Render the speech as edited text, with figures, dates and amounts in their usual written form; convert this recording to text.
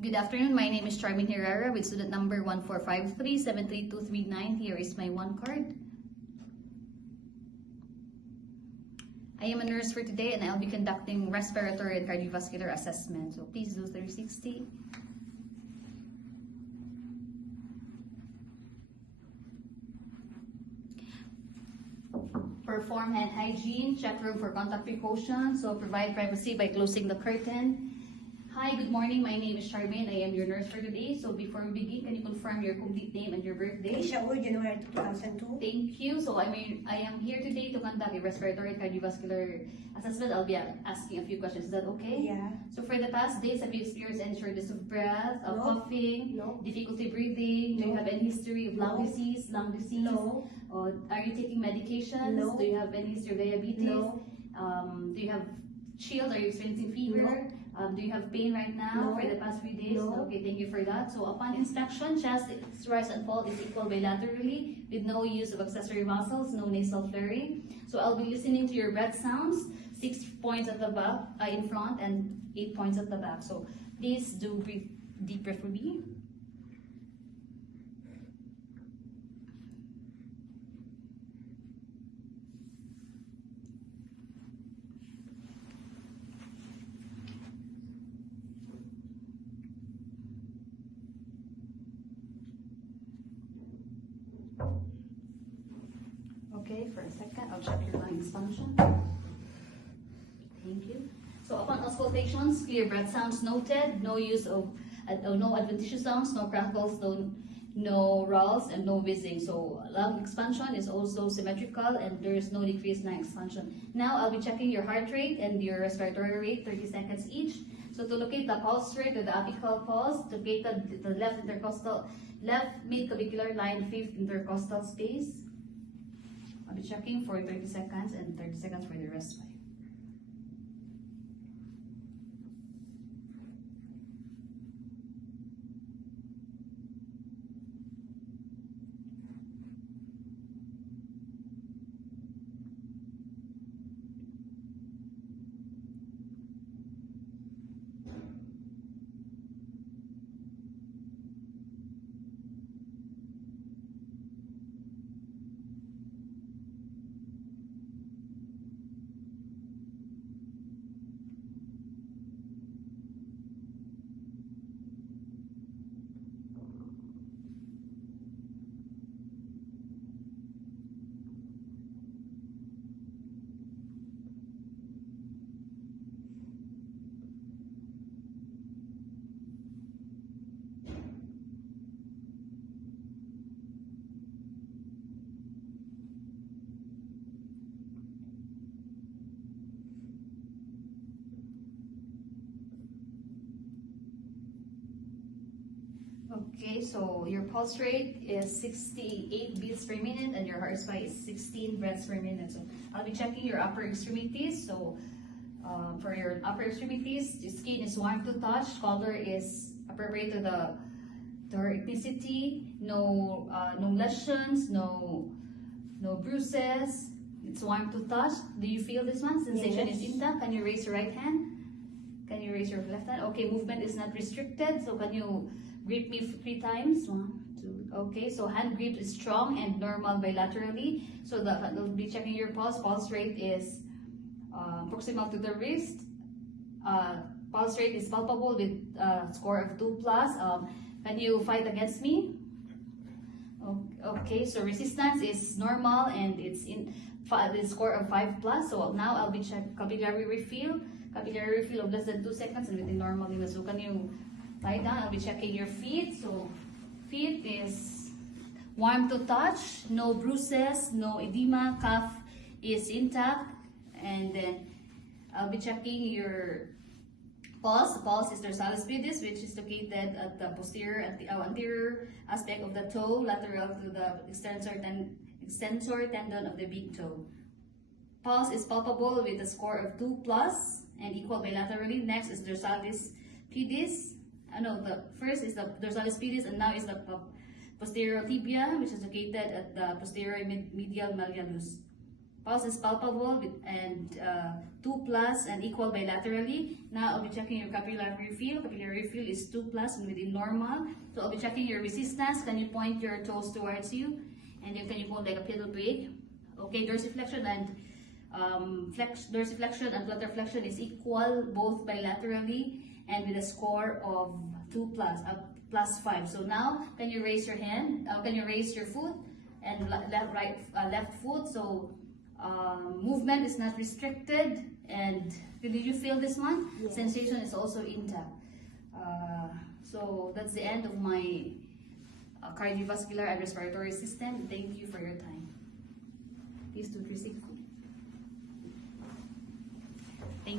Good afternoon. My name is Charmin Herrera with student number 1453-73239. Here is my one card. I am a nurse for today and I'll be conducting respiratory and cardiovascular assessment. So please do 360. Perform hand hygiene, check room for contact precautions, so provide privacy by closing the curtain. Hi, good morning. My name is Charmaine. I am your nurse for today. So before we begin, can you confirm your complete name and your birthday? Alicia Uy, January 2002. Thank you. So I am here today to conduct a respiratory and cardiovascular assessment. I'll be asking a few questions. Is that okay? Yeah. So for the past days, have you experienced any shortness of breath, No. coughing, No. difficulty breathing? Do you No. have any history of lung No. disease, No. Or are you taking medications? No. Do you have any history of diabetes? No. Do you have chills? Are you experiencing fever? No. Do you have pain right now No. for the past few days? No. Okay, thank you for that. So upon inspection, chest rise and fall is equal bilaterally with no use of accessory muscles, no nasal flurry. So I'll be listening to your breath sounds, 6 points at the back, in front, and 8 points at the back. So please do breathe deeper for me. Okay, for a second, I'll check your lung expansion. Thank you. So upon auscultations, clear breath sounds noted, no use of, no adventitious sounds, no crackles, no ralls, and no whizzing. So lung expansion is also symmetrical and there is no decreased lung expansion. Now I'll be checking your heart rate and your respiratory rate, 30 seconds each. So to locate the pulse rate or the apical pulse, to locate the left mid-clavicular line, 5th intercostal space. I'll be checking for 30 seconds and 30 seconds for the respite. Okay, so your pulse rate is 68 beats per minute and your heart rate is 16 breaths per minute. So I'll be checking your upper extremities. So for your upper extremities, the skin is warm to touch, color is appropriate to the ethnicity, no lesions, no bruises. It's warm to touch. Do you feel this one? Sensation Yes. is intact. Can you raise your right hand? Can you raise your left hand? Okay, movement is not restricted. So can you grip me 3 times? 1, 2. Okay, so hand grip is strong and normal bilaterally. So we'll be checking your pulse. Pulse rate is proximal to the wrist. Pulse rate is palpable with score of 2+. Can you fight against me? Okay, so resistance is normal and it's in the score of 5+. So now I'll be checking capillary refill. Capillary refill of less than 2 seconds and within normal limits. So can you lie down? I'll be checking your feet. So feet is warm to touch, no bruises, no edema, calf is intact, and then I'll be checking your pulse. The pulse is dorsalis pedis, which is located at the posterior and the anterior aspect of the toe, lateral to the extensor tendon of the big toe. Pulse is palpable with a score of 2+ and equal bilaterally. Next is dorsalis pedis. The first is the dorsalis pedis, and now is the posterior tibia, which is located at the posterior medial malleolus. Pulse is palpable and 2 plus and equal bilaterally. Now I'll be checking your capillary refill. Capillary refill is 2 plus and within normal. So I'll be checking your resistance. Can you point your toes towards you? And then can you hold like a pillow break? Okay, dorsiflexion and dorsiflexion and plantar flexion is equal both bilaterally and with a score of 2 plus, plus 5. So now, can you raise your hand? Can you raise your foot and left foot? So movement is not restricted. And did you feel this one? Yes. Sensation is also intact. So that's the end of my cardiovascular and respiratory system. Thank you for your time. Please do receive.